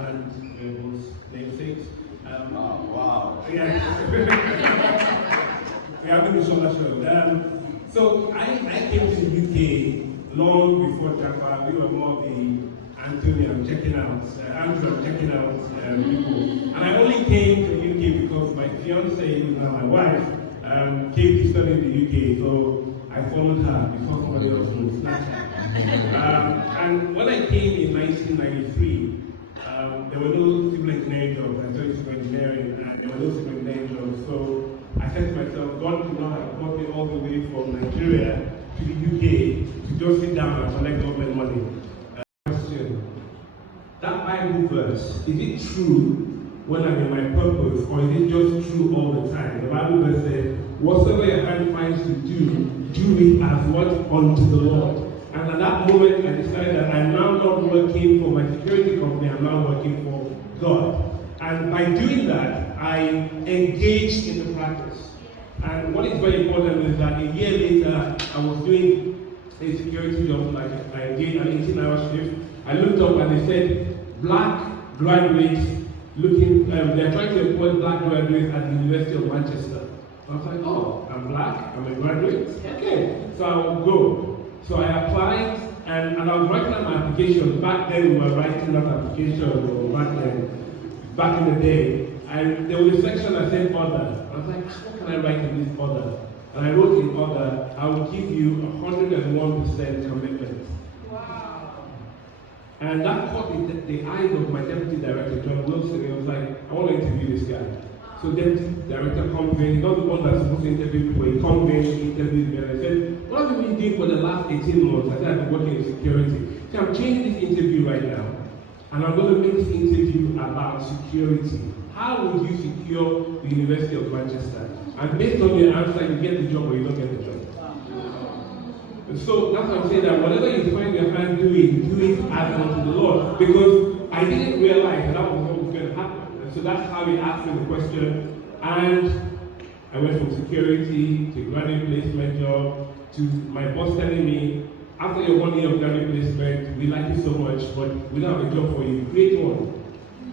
and was namesakes. Wow. Yeah. We haven't misunderstood. So I came to the UK long before Jaffa. We were more of the Anthony, I'm checking out, Andrew, I'm checking out people. And I only came to the UK because my fiance, who's now my wife, came to study in the UK. So I followed her before somebody else would snatch her. And when I came in 1993, there were no civil engineering jobs. I studied civil engineering, and there were no civil engineering jobs. So I said to myself, God could not have brought me all the way from Nigeria to the UK to just sit down and collect government money. Question: that Bible verse, is it true when I'm in my purpose, or is it just true all the time? The Bible verse says, whatsoever your hand finds to do, do it as what? Unto the Lord. And at that moment, I decided that I'm now not working for my security company, I'm now working for God. And by doing that, I engaged in the practice. And what is very important is that a year later, I was doing a security job, like I did an 18-hour shift. I looked up and they said, black graduates looking, they're trying to employ black graduates at the University of Manchester. I was like, oh, I'm black, I'm a graduate, okay, so I will go. So I applied, and I was writing out my application. Back then, we were writing out applications, or back in the day. And there was a section that said order. I was like, what can I write in this order? And I wrote in order, I will give you 101% commitment. Wow. And that caught the eyes of my deputy director, John Wilson. He was like, I want to interview this guy. So deputy director comes in, not the one that's supposed to interview people, he comes in, he interviews me, and I said, what have you been doing for the last 18 months? I said, I've been working in security. So I'm changing this interview right now, and I'm going to make this interview about security. How would you secure the University of Manchester? And based on your answer, you get the job or you don't get the job. So that's what I'm saying, that whatever you find your hand doing, do it as unto the Lord. Because I didn't realize that was what was going to happen. So that's how he asked me the question, and I went from security to graduate placement job to my boss telling me, after your 1 year of graduate placement, we like you so much, but we don't have a job for you. Create one.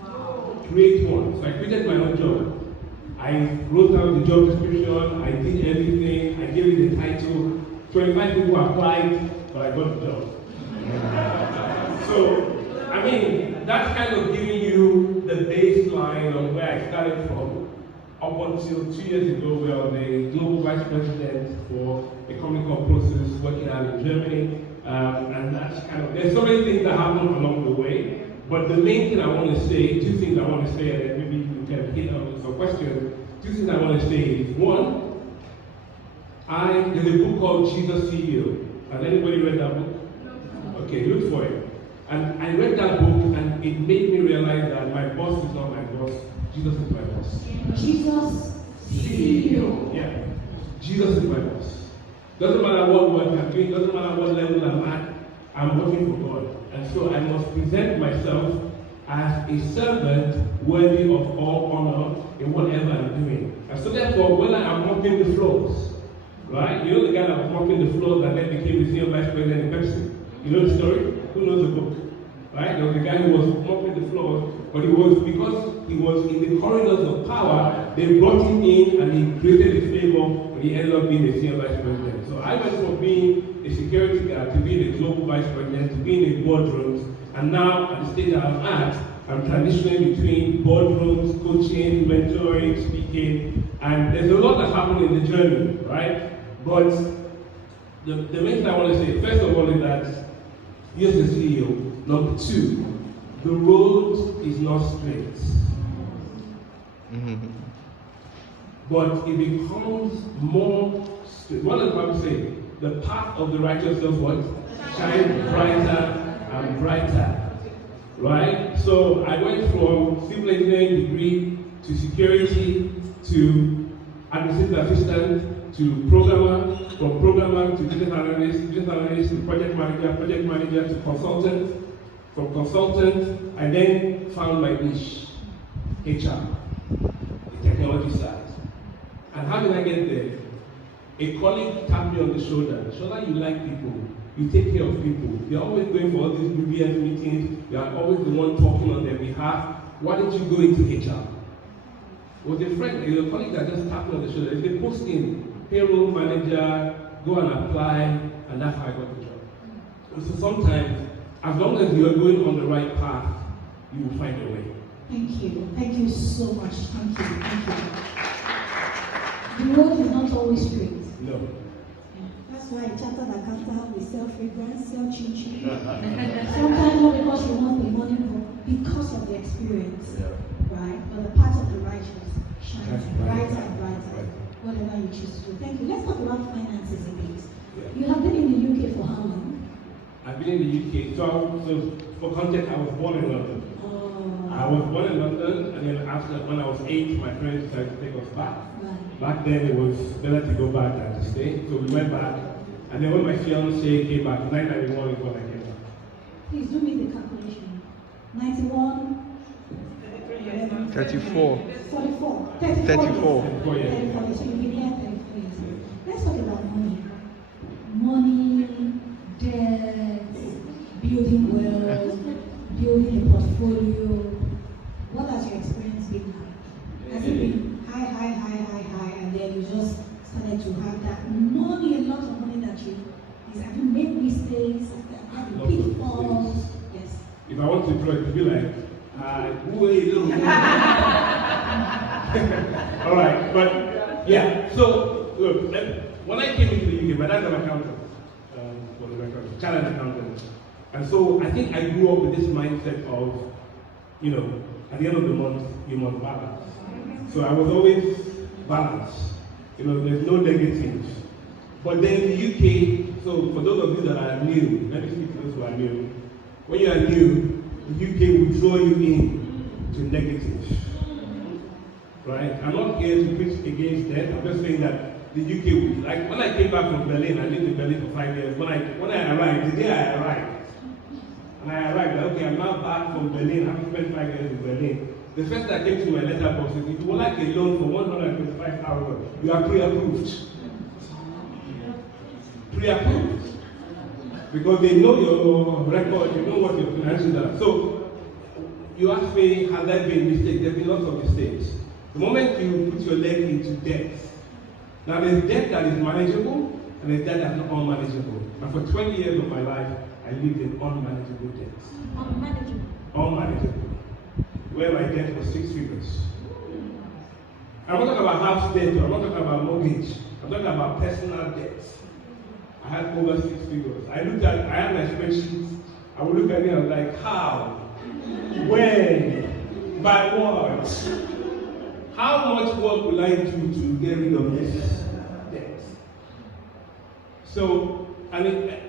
Wow. Create one. So I created my own job. I wrote down the job description, I did everything, I gave it the title. 25 people applied, but I got the job. So, I mean, that's kind of giving you the baseline of where I started from. Up until 2 years ago, we are the global vice president for a company called Process, working out in Germany. And that's kind of, there's so many things that happen along the way. But the main thing I want to say, two things I want to say, and then maybe you can hit on some questions. Two things I want to say is, one, there's a book called Jesus CEO. Has anybody read that book? Okay, look for it. And I read that book, and it made me realize that my boss is not my boss. Jesus is my boss. Jesus CEO. Yeah. Jesus is my boss. Doesn't matter what work I'm doing, doesn't matter what level I'm at, I'm working for God. And so I must present myself as a servant worthy of all honor in whatever I'm doing. And so therefore, when I'm mopping the floors, right? You know the guy that was mopping the floors that then became the senior vice president in Pepsi? You know the story? Who knows the book? Right? There was a guy who was mopping the floors, but because he was in the corridors of power, they brought him in and he created his favor, and he ended up being the senior vice president. So I went from being a security guard to being a global vice president, to being in boardrooms, and now at the stage that I'm at, I'm transitioning between boardrooms, coaching, mentoring, speaking, and there's a lot that's happened in the journey, right? But the main thing I want to say, first of all, is that here's the CEO. Number two, the road is not straight. But it becomes more straight. What does the Bible say? The path of the righteous does what? Shine brighter and brighter. Right? So I went from civil engineering degree to security to administrative assistant to programmer, from programmer to business analyst to project manager to consultant. From consultant, I then found my niche, HR, the technology side. And how did I get there? A colleague tapped me on the shoulder. Shola, you like people. You take care of people. You're always going for all these BBS meetings. You are always the one talking on their behalf. Why didn't you go into HR? It was a friend, a colleague that just tapped me on the shoulder. If they post in payroll manager, go and apply, and that's how I got the job. So sometimes, as long as you are going on the right path, you will find a way. Thank you. Thank you so much. Thank you. Thank you. The road is not always straight. No. That's why a chartered accountant will sell fragrance, sell chin-chin. Sometimes not because you want the money, but because of the experience. Yeah. Right? But the path of the righteous shines brighter and brighter. Right. Whatever you choose to do. Thank you. Let's talk about finances a bit. Yeah. You have been in the UK for how long? I've been in the UK, so for context, I was born in London. Oh. I was born in London, and then after, when I was 8, my parents decided to take us back. Right. Back then, it was better to go back than to stay, so we went back. And then when my fiancé came back, 1991 is when I came back. Please do me the calculation. 91. 34. 44. 34. 34 years. 34 years. 34 years. So you've been here 34 years. Let's talk about money. Money, debt, building wealth, building a portfolio. What has your experience been like? Has it been high, and then you just started to have that money, a lot of money that have you made mistakes? Have you pitfalls? Yes. If I want to draw it, to be like, wait, all right, but yeah, so look, when I came into the UK, my dad's an accountant, chartered accountant, and so I think I grew up with this mindset of, you know, at the end of the month, you must balance. So I was always balanced, you know, there's no negatives. But then the UK, so for those of you that are new, let me speak to those who are new. When you are new, the UK will draw you in to negatives. Right? I'm not here to preach against that. I'm just saying that the UK will, like when I came back from Berlin, I lived in Berlin for 5 years. When I arrived, the day I arrived, and I arrived, like, okay, I'm now back from Berlin, having spent 5 years in Berlin. The first that came to my letterbox is, if you would like a loan for 125,000, you are pre-approved. Pre-approved. Because they know your record, they know what your financials are. So, you ask me, has there been mistakes? There have been lots of mistakes. The moment you put your leg into debt, now there's debt that is manageable, and there's debt that's not unmanageable. And for 20 years of my life, I lived in unmanageable debts. Unmanageable. Unmanageable. Where my debt was 6 figures. I'm not talking about house debt, I'm not talking about mortgage, I'm talking about personal debts. I had over 6 figures. I had my spreadsheets, I would look at it and I was like, how? When? By what? How much work will I do to get rid of this debt? So,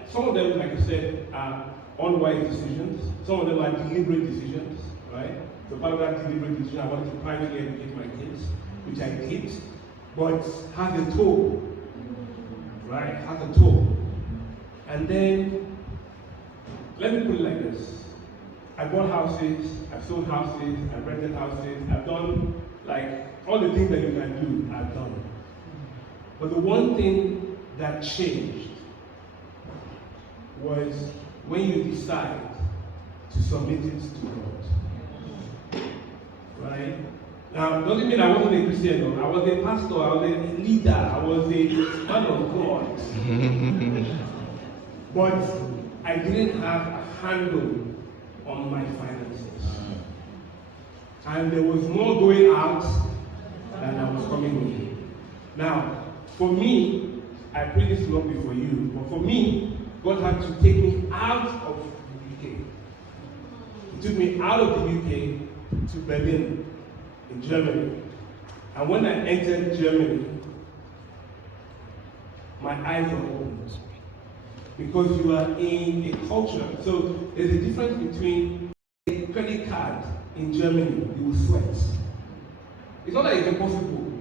some of them, like I said, are unwise decisions. Some of them are deliberate decisions, right? So part of that deliberate decision, I wanted to privately educate my kids, which I did, but has a toll, right? Has a toll. And then, let me put it like this. I bought houses, I've sold houses, I've rented houses, I've done, like, all the things that you can do, I've done. But the one thing that changed was when you decide to submit it to God. Right? Now, doesn't mean I wasn't a Christian, no. I was a pastor, I was a leader, I was a man of God. But I didn't have a handle on my finances. And there was more going out than I was coming in. Now, for me, I pray this not before you, but for me, God had to take me out of the UK. He took me out of the UK to Berlin, in Germany. And when I entered Germany, my eyes were opened. Because you are in a culture. So there's a difference between a credit card in Germany, you will sweat. It's not that it's impossible,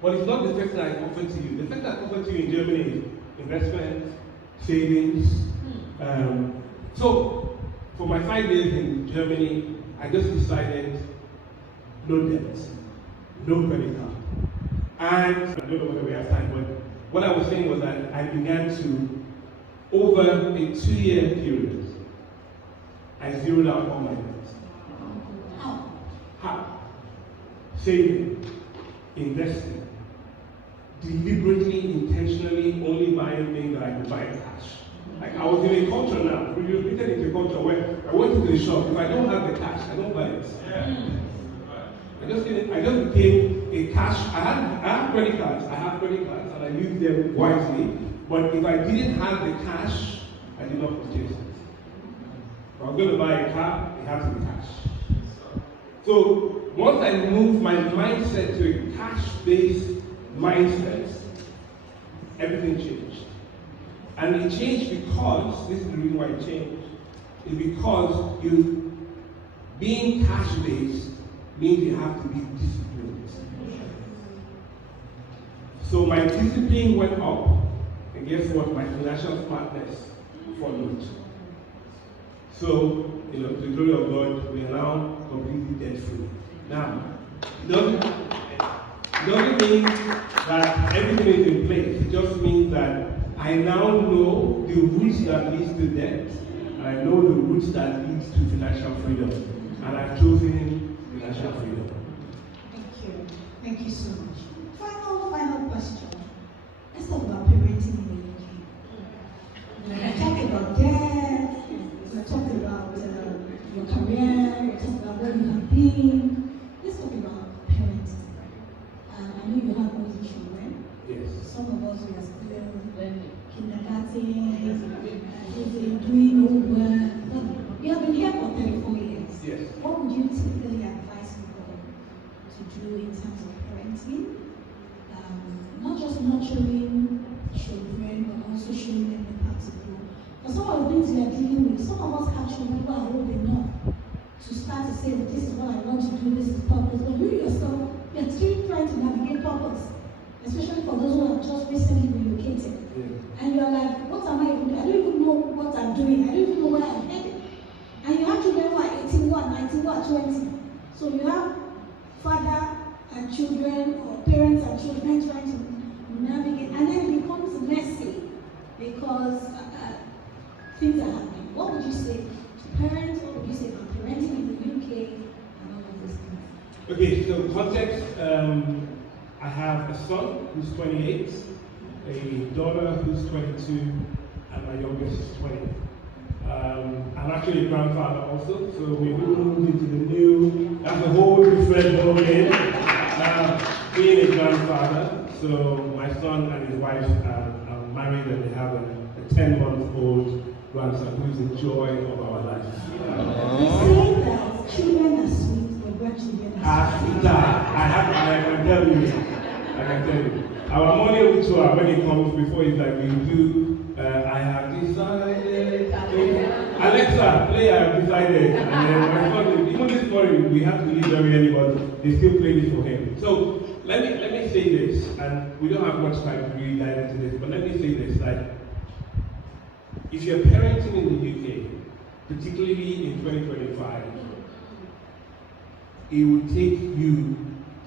but it's not the first that I offer to you. The first that I offer to you in Germany is investment, savings. So for my 5 years in Germany, I just decided no debt, no credit card. And I don't know whether we have time, but what I was saying was that I began to over a 2-year period, I zeroed out all my debts. How? Saving, investing, deliberately, intentionally only buying things that I could buy in cash. Like I was in a culture now, relocated into a culture where I went into the shop, if I don't have the cash, I don't buy it. I just became a cash. I have credit cards, and I use them wisely. But if I didn't have the cash, I did not purchase it. If I was going to buy a car, it had to be cash. So once I moved my mindset to a cash-based mindset, everything changed. And it changed because, this is the reason why it changed, is because being cash-based means you have to be disciplined. So my discipline went up, and guess what? My financial smartness followed. So, to the glory of God, we are now completely debt-free. Now, it doesn't mean that everything is in place. It just means that I now know the routes that leads to debt, and I know the routes that leads to financial freedom. And I've chosen financial freedom. Thank you. Thank you so much. Final question. Let's talk about parenting in the UK. We're talking about debt, we're talking about your career, we're talking about where you have been. Let's talk about parenting. I know you have older children. Yes. Some of us we are still kindergarten, doing homework. But you have been here for 34 years. Yes. What would you typically advise people to do in terms of parenting? Not just nurturing children, but also showing them the path to go. For some of the things we are dealing with, some of us have children who are old enough to start to say that this is what I want to do, this is purpose. But you yourself, you're still trying to navigate purpose, especially for those who have just recently relocated. Yeah. And you're like, what am I even doing? I don't even know what I'm doing. I don't even know where I'm headed. And you have children who are 18, 19, 20. So you have father and children, or parents and children trying to navigate, and then it becomes messy because things are happening. What would you say to parents? What would you say about parenting in the UK and all of these things? Okay, so context, I have a son who's 28, a daughter who's 22, and my youngest is 20. I'm actually a grandfather also, so we moved into the new, that's a whole different ballgame. Being a grandfather, so my son and his wife are married and they have a 10-month-old grandson who is the joy of our life. They say that children are sweet, but grandchildren are sweet. I can tell you. Our morning ritual, when he comes before, it's like we do, I have decided. Alexa, play I have decided. And then my son, even this morning, we have to leave very early, but they still play this for him. So let me say this, and we don't have much time to really dive into this, but let me say this, like, if you're parenting in the UK, particularly in 2025, it will take you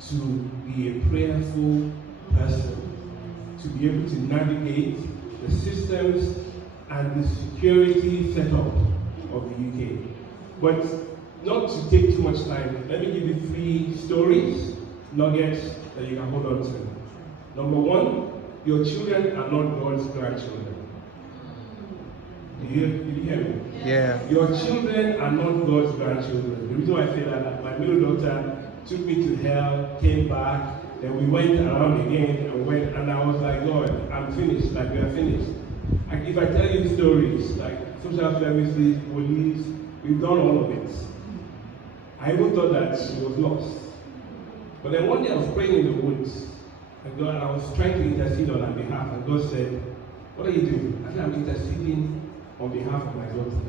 to be a prayerful person, to be able to navigate the systems and the security setup of the UK. But not to take too much time, let me give you 3 stories, nuggets that you can hold on to. Number 1, your children are not God's grandchildren. Did you hear me? Yeah. Your children are not God's grandchildren. The reason why I say that, my middle daughter took me to hell, came back, then we went around again and I was like, God, I'm finished, like we are finished. Like if I tell you stories, like social services, police, we've done all of it. I even thought that she was lost. But then one day I was praying in the woods, and I was trying to intercede on her behalf, and God said, what are you doing? I said, I'm interceding on behalf of my daughter.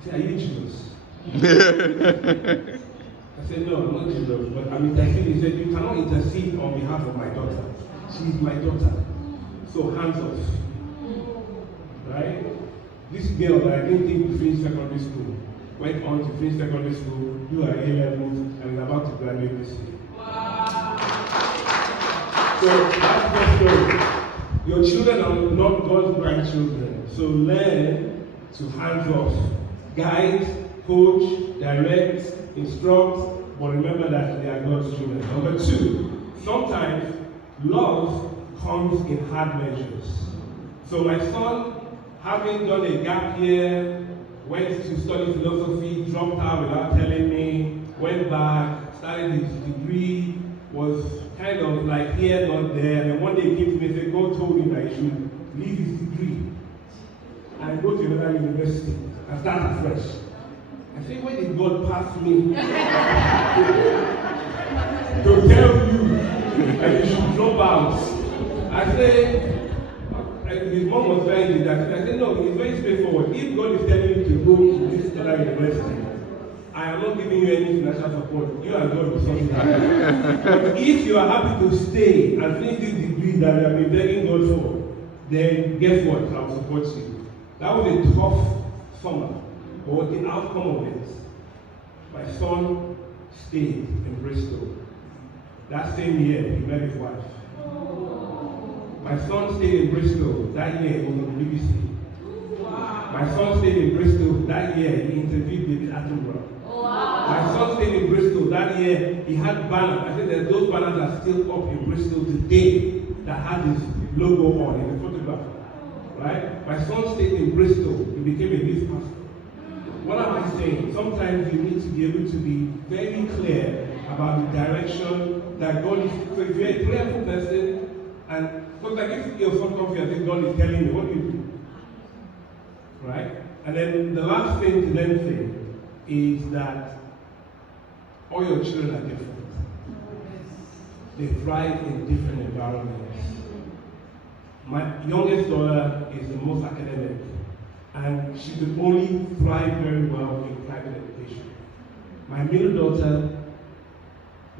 He said, are you Jesus? I said, no, I'm not Jesus, but I'm interceding. He said, you cannot intercede on behalf of my daughter. She's my daughter. So hands off. Right? This girl that I didn't think would finish secondary school went on to finish secondary school, do her A-levels, and is about to graduate this year. Wow. So that's the story. Your children are not God's grandchildren. So learn to hands off. Guide, coach, direct, instruct, but remember that they are God's children. Number two, sometimes love comes in hard measures. So my son, having done a gap year, went to study philosophy, dropped out without telling me, went back, started his degree, was kind of like here, not there. And one day he came to me and said, God told me that he should leave his degree and go to another university and start afresh. I said, when did God pass me to tell you that you should drop out? I said, his mom was very didactic. I said, no, it's very straightforward. If God is telling you to go to this other university, I am not giving you any financial support. You are God will sort it out. But if you are happy to stay and finish this degree that you have been begging God for, then guess what? I will support you. That was a tough summer. But what the outcome of it? My son stayed in Bristol. That same year, he met his wife. My son stayed in Bristol. That year, he was on the BBC. My son stayed in Bristol. That year, he interviewed David Attenborough. My son stayed in Bristol. That year, he had banners. I said that those banners are still up in Bristol today that had his logo on. He's a photographer. Right? My son stayed in Bristol. He became a youth pastor. What am I saying? Sometimes you need to be able to be very clear about the direction that God is. So if you're a prayerful person, and so like if you're so confident that God is telling you, what do you do? Right? And then the last thing to then say is that all your children are different. They thrive in different environments. My youngest daughter is the most academic, and she could only thrive very well in private education. My middle daughter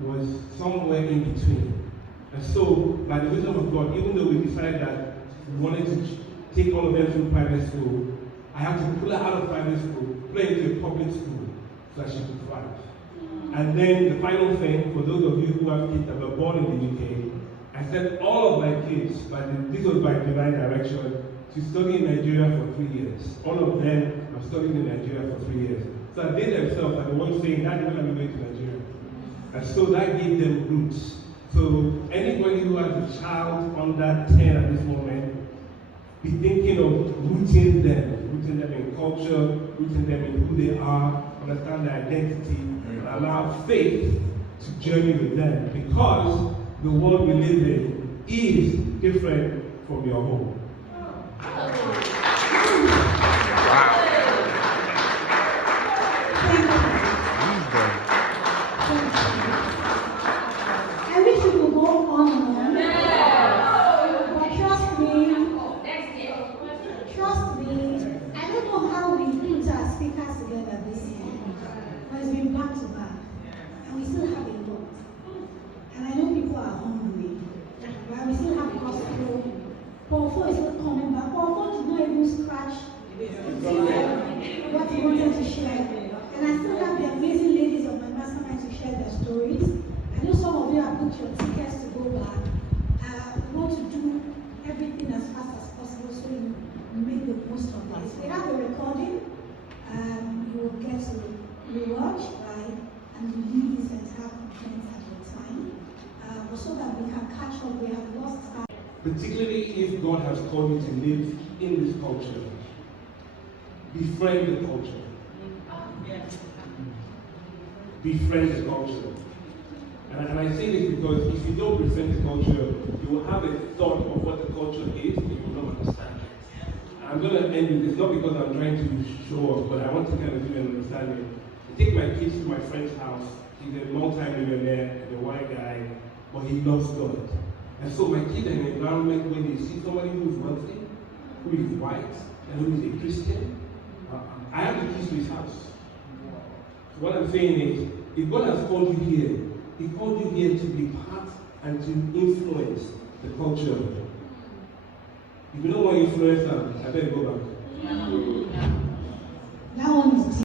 was somewhere in between. And so, by the wisdom of God, even though we decided that we wanted to take all of them through private school, I had to pull her out of private school, put her into a public school, so that she could thrive. And then the final thing, for those of you who have kids that were born in the UK, I sent all of my kids, this was by divine direction, to study in Nigeria for 3 years. All of them have studied in Nigeria for 3 years. So they themselves are the ones saying, Daddy, when are we going to Nigeria? And so that gave them roots. So anybody who has a child under 10 at this moment, be thinking of rooting them in culture, rooting them in who they are, understand their identity, and allow faith to journey with them. Because the world we live in is different from your home. I wish we could go on and on. But trust me, I don't know how we put our speakers together this year. But it's been back to back. And we still have a lot. And I know people are hungry. But we still have gospel. Paul 4 is still coming back. Paul 4 did not even scratch what he wanted to share. And I still have the amazing ladies of my mastermind to share their stories. I know some of you have booked your tickets to go back. We want to do everything as fast as possible so you make the most of this. We have a recording. You will get to rewatch, right? And review this entire content at your time. But so that we can catch up, we have lost time. Particularly if God has called you to live in this culture. Befriend the culture. Befriend the culture. And I say this because if you don't befriend the culture, you will have a thought of what the culture is, and you will not understand it. I'm going to end with this, not because I'm trying to show off, but I want to kind of give you an understanding. I take my kids to my friend's house. He's a multi-millionaire, he's a white guy, but he loves God. And so my kids are in an environment where they see somebody who is wealthy, who is white, and who is a Christian. I have the keys to his house. So what I'm saying is, if God has called you here, He called you here to be part and to influence the culture. If you don't want to influence them, I better go back. That one is